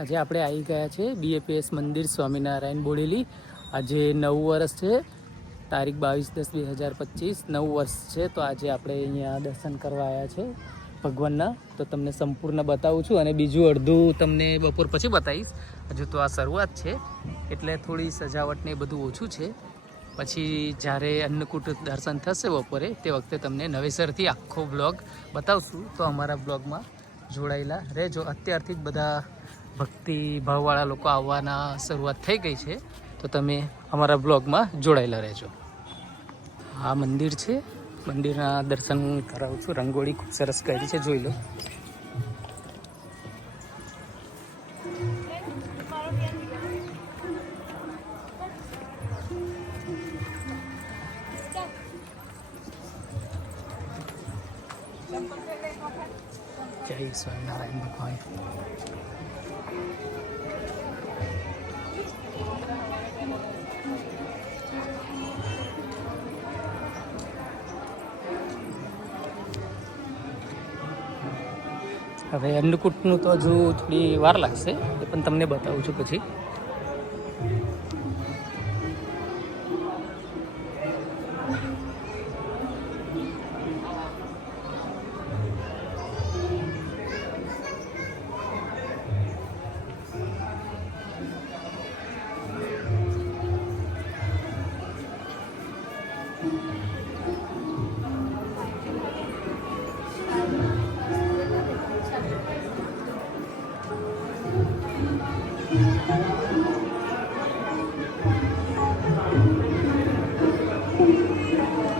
આજે આપણે આવી ગયા છે BAPS મંદિર સ્વામિનારાયણ બોડેલી. આજે 9 વર્ષ છે, તારીખ 22/10/2025 9 વર્ષ છે. તો આજે આપણે અહીંયા દર્શન કરવા આવ્યા છે ભગવાનના. તો તમને સંપૂર્ણ બતાવું છું અને બીજું અડધું તમને બપોર પછી બતાવીશ. હજુ તો આ શરૂઆત છે એટલે થોડી સજાવટ ને બધું ઓછું છે. પછી જ્યારે અન્નકૂટ દર્શન થશે બપોરે તે વખતે તમને નવેસરથી આખો બ્લોગ બતાવશું. તો અમારા બ્લોગમાં જોડાયેલા રહેજો. અત્યારથી જ બધા ભક્તિ ભાવવાળા લોકો આવવાના શરૂઆત થઈ ગઈ છે, તો તમે અમારા બ્લોગમાં જોડાયેલા રહેજો. આ મંદિર છે, મંદિરના દર્શન કરાવું છું. રંગોળી ખૂબ સરસ કરી છે, જોઈ લો. જય સ્વામિનારાયણ ભગવાન. હવે અન્નકૂટનું તો હજુ થોડી વાર લાગશે, એ પણ તમને બતાવું છું પછી.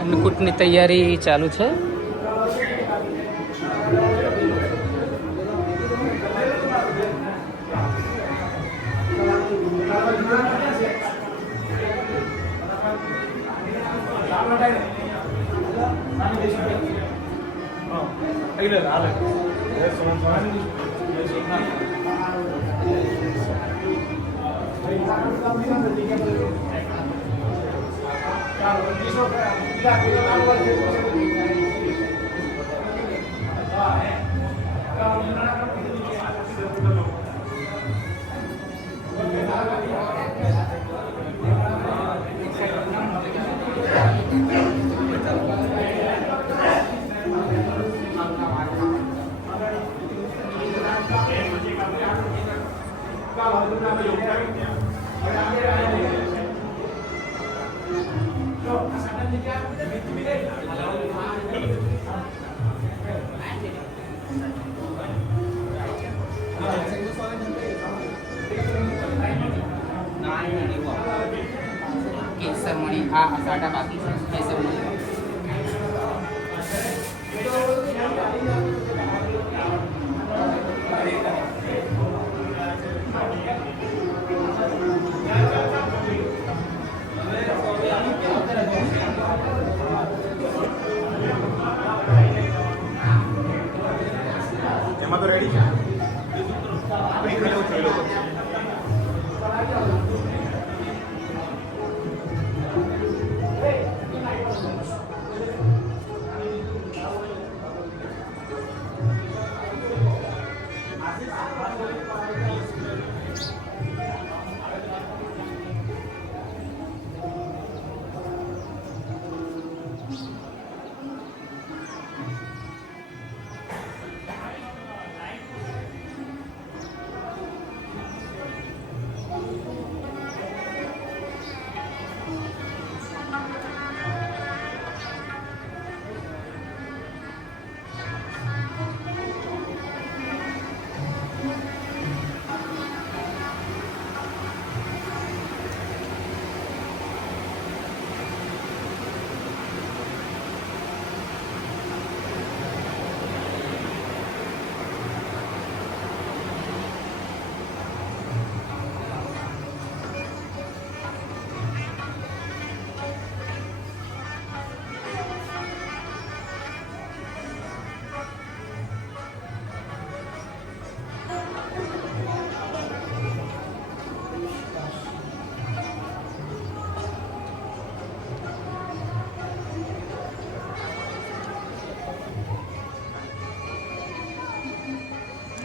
અન્નકૂટની તૈયારી ચાલુ છે. કેસરમણી આ સાટા બાકી છે. કેસરમણી એમાં તો રેડી છે.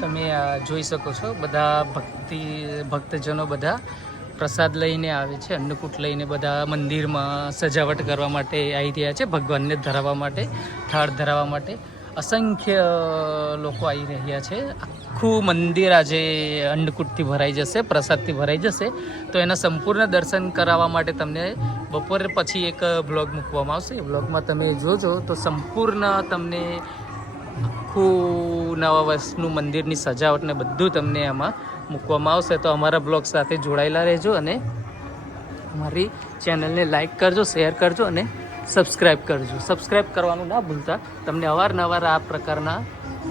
તમે જોઈ શકો છો, બધા ભક્તજનો બધા પ્રસાદ લઈને આવે છે, અન્નકૂટ લઈને બધા મંદિરમાં સજાવટ કરવા માટે આવી રહ્યા છે, ભગવાનને ધરાવવા માટે, થાળ ધરાવવા માટે અસંખ્ય લોકો આવી રહ્યા છે. આખું મંદિર આજે અન્નકૂટથી ભરાઈ જશે, પ્રસાદથી ભરાઈ જશે. તો એના સંપૂર્ણ દર્શન કરાવવા માટે તમને બપોર પછી એક બ્લોગ મૂકવામાં આવશે. એ બ્લોગમાં તમે જોજો તો સંપૂર્ણ તમને આખું નવા વર્ષનું મંદિરની સજાવટ ને બધું તમને આમાં મૂકવામાં આવશે. તો અમારા બ્લોગ સાથે જોડાયેલા રહેજો અને અમારી ચેનલને લાઈક કરજો, શેર કરજો અને સબસ્ક્રાઈબ કરજો. સબસ્ક્રાઈબ કરવાનું ના ભૂલતા. તમને અવારનવાર આ પ્રકારના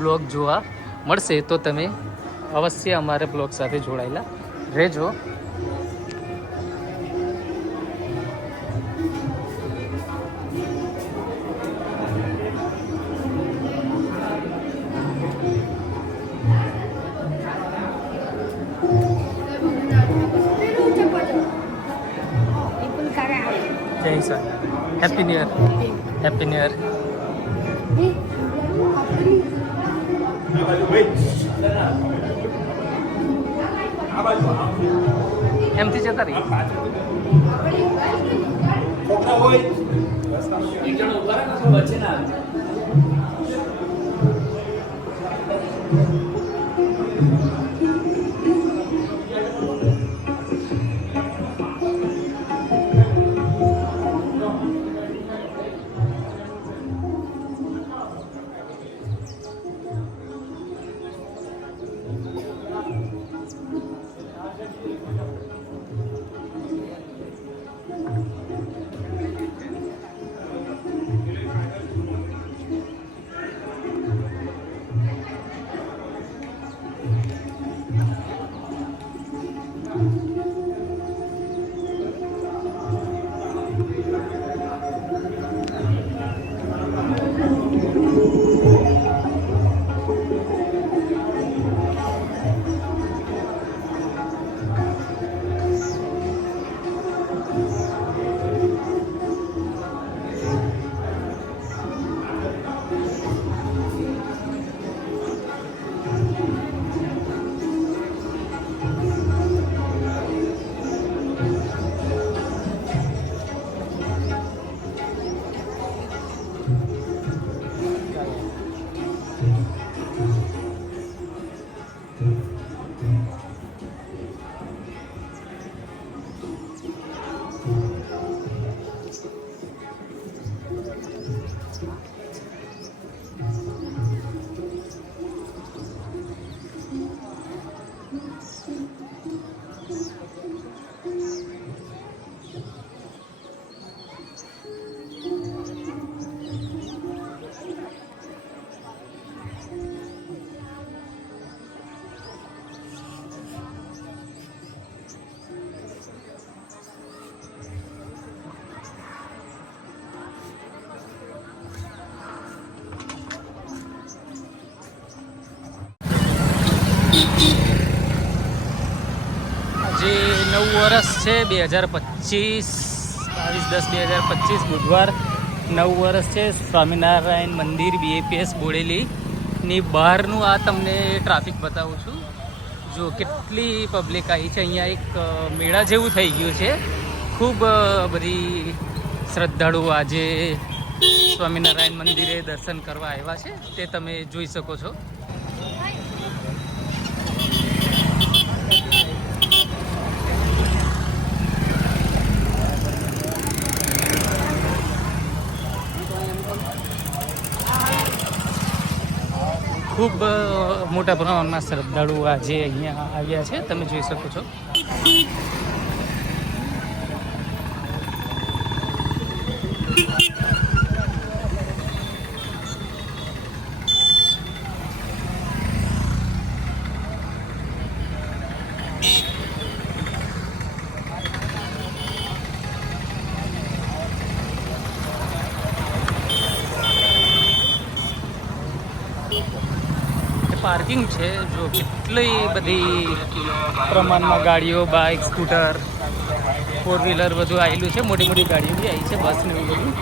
બ્લોગ જોવા મળશે તો તમે અવશ્ય અમારા બ્લોગ સાથે જોડાયેલા રહેજો. જય sir, happy new year, happy new year. એમથી જતા રહી આજે 9 વર્ષ છે 2025, 22/10/2025 બુધવાર 9 વર્ષ છે. સ્વામિનારાયણ મંદિર BAPS બોડેલીની બહારનું આ તમને ટ્રાફિક બતાવું છું. જો કેટલી પબ્લિક આવી છે. અહીંયા એક મેળા જેવું થઈ ગયું છે. ખૂબ બધી શ્રદ્ધાળુઓ આજે સ્વામિનારાયણ મંદિરે દર્શન કરવા આવ્યા છે, તે તમે જોઈ શકો છો. ખૂબ મોટા પ્રમાણમાં શ્રદ્ધાળુઓ આજે અહીંયા આવ્યા છે, તમે જોઈ શકો છો. પાર્કિંગ છે, જો કેટલી બધી પ્રમાણમાં ગાડીઓ, બાઇક, સ્કૂટર, 4 વ્હીલર બધું આવેલું છે. મોટી મોટી ગાડીઓ બી આવી છે, બસ ને એવું બધું.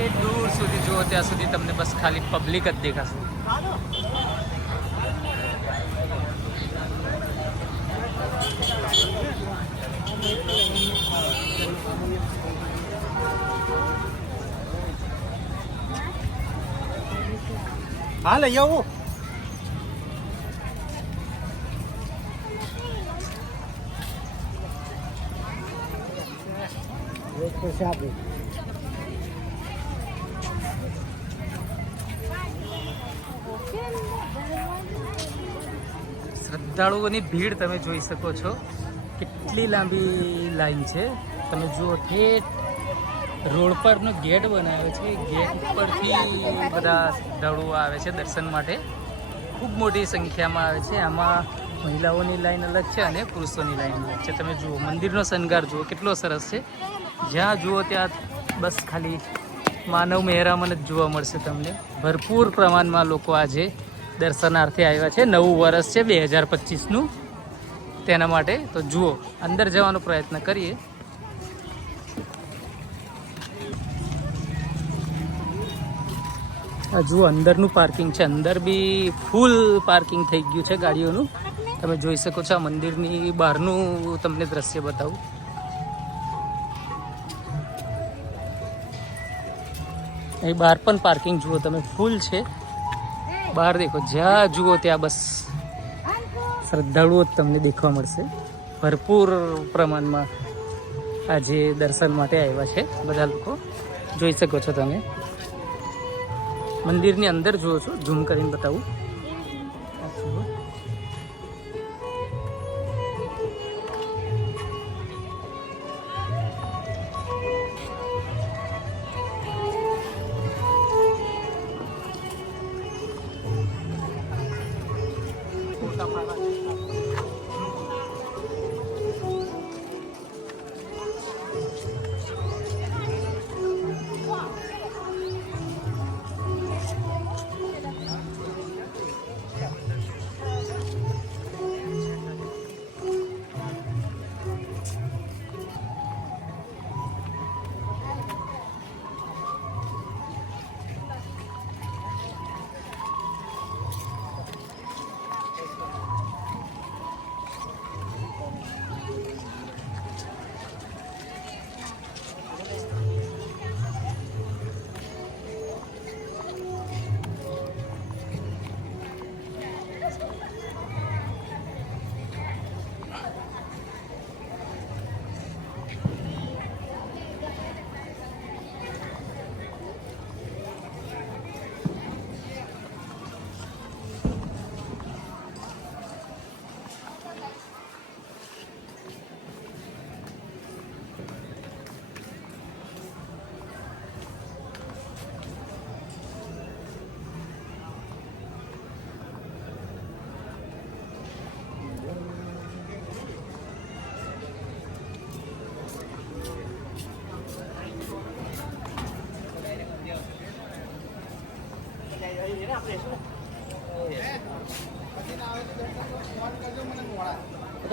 એ દૂર સુધી જુઓ ત્યાં સુધી તમને બસ ખાલી પબ્લિક જ દેખાશે. હા લઈ આવો. શ્રદ્ધાળુઓની ભીડ તમે જોઈ શકો છો, કેટલી લાંબી લાઈન છે. તમે જુઓ ઠેઠ રોડ પરનો ગેટ બનાવ્યો છે, ગેટ ઉપરથી બધા શ્રદ્ધાળુઓ આવે છે દર્શન માટે. ખૂબ મોટી સંખ્યામાં આવે છે. આમાં મહિલાઓની લાઈન અલગ છે અને પુરુષોની લાઈન અલગ છે. તમે જુઓ મંદિરનો શણગાર જુઓ કેટલો સરસ છે. જ્યાં જુઓ ત્યાં બસ ખાલી માનવ મહેરામણ જ જોવા મળશે તમને. ભરપૂર પ્રમાણમાં લોકો આજે દર્શનાર્થે આવ્યા છે. નવું વર્ષ છે 2025નું, તેના માટે. તો જુઓ, અંદર જવાનો પ્રયત્ન કરીએ. આ જુઓ અંદરનું પાર્કિંગ છે. અંદર બી ફૂલ પાર્કિંગ થઈ ગયું છે ગાડીઓનું. તમે જોઈ શકો છો. આ મંદિરની બહારનું તમને દ્રશ્ય બતાવું. અહીં બહાર પણ પાર્કિંગ જુઓ તમે, ફૂલ છે. બહાર દેખો, જ્યાં જુઓ ત્યાં બસ શ્રદ્ધાળુઓ જ તમને દેખવા મળશે. ભરપૂર પ્રમાણમાં આજે દર્શન માટે આવ્યા છે બધા લોકો. જોઈ શકો છો તમે. મંદિરની અંદર જુઓ છો, ઝૂમ કરીને બતાવું.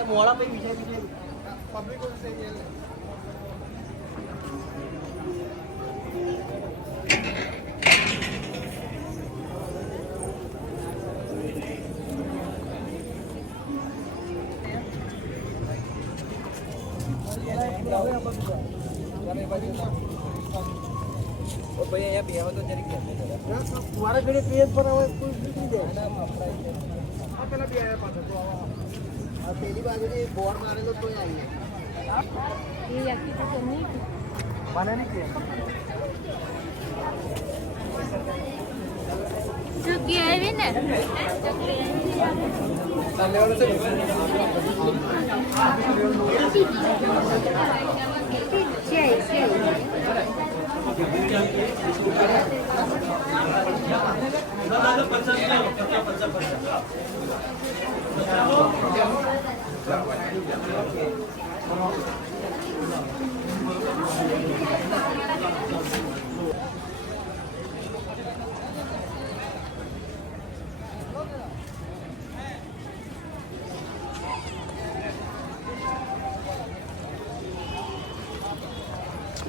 મોડા પછી બીજા પબ્લિક મારા ઘરે પેજ પર આવે કોઈ નીકળી જાય. આ પેલા બે આવ્યા પાછા પેલી બાજુ બોર્ડ મારેલો તો ચુકી આવી ને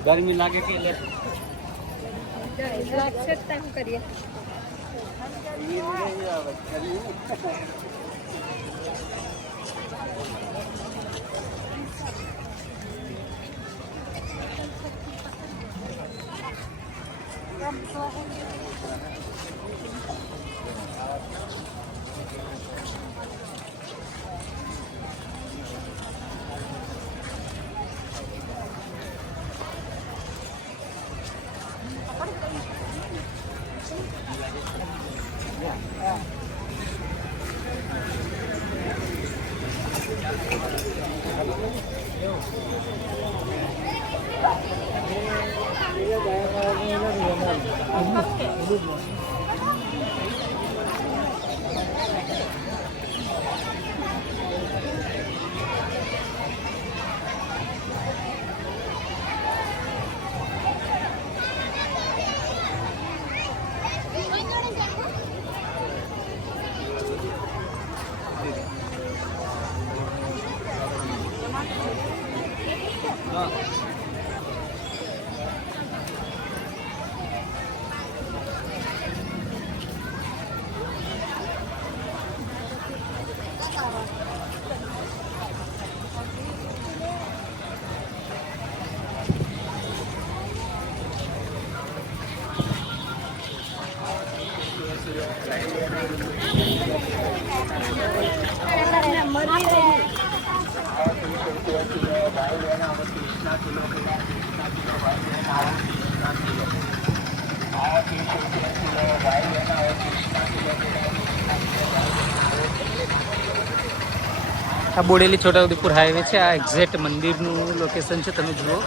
ગરમી લાગે કે લે લાગશે તેમ કરીએ. આ બોડેલી છોટાઉદેપુર હાઈવે છે. આ એક્ઝેક્ટ મંદિરનું લોકેશન છે, તમે જુઓ.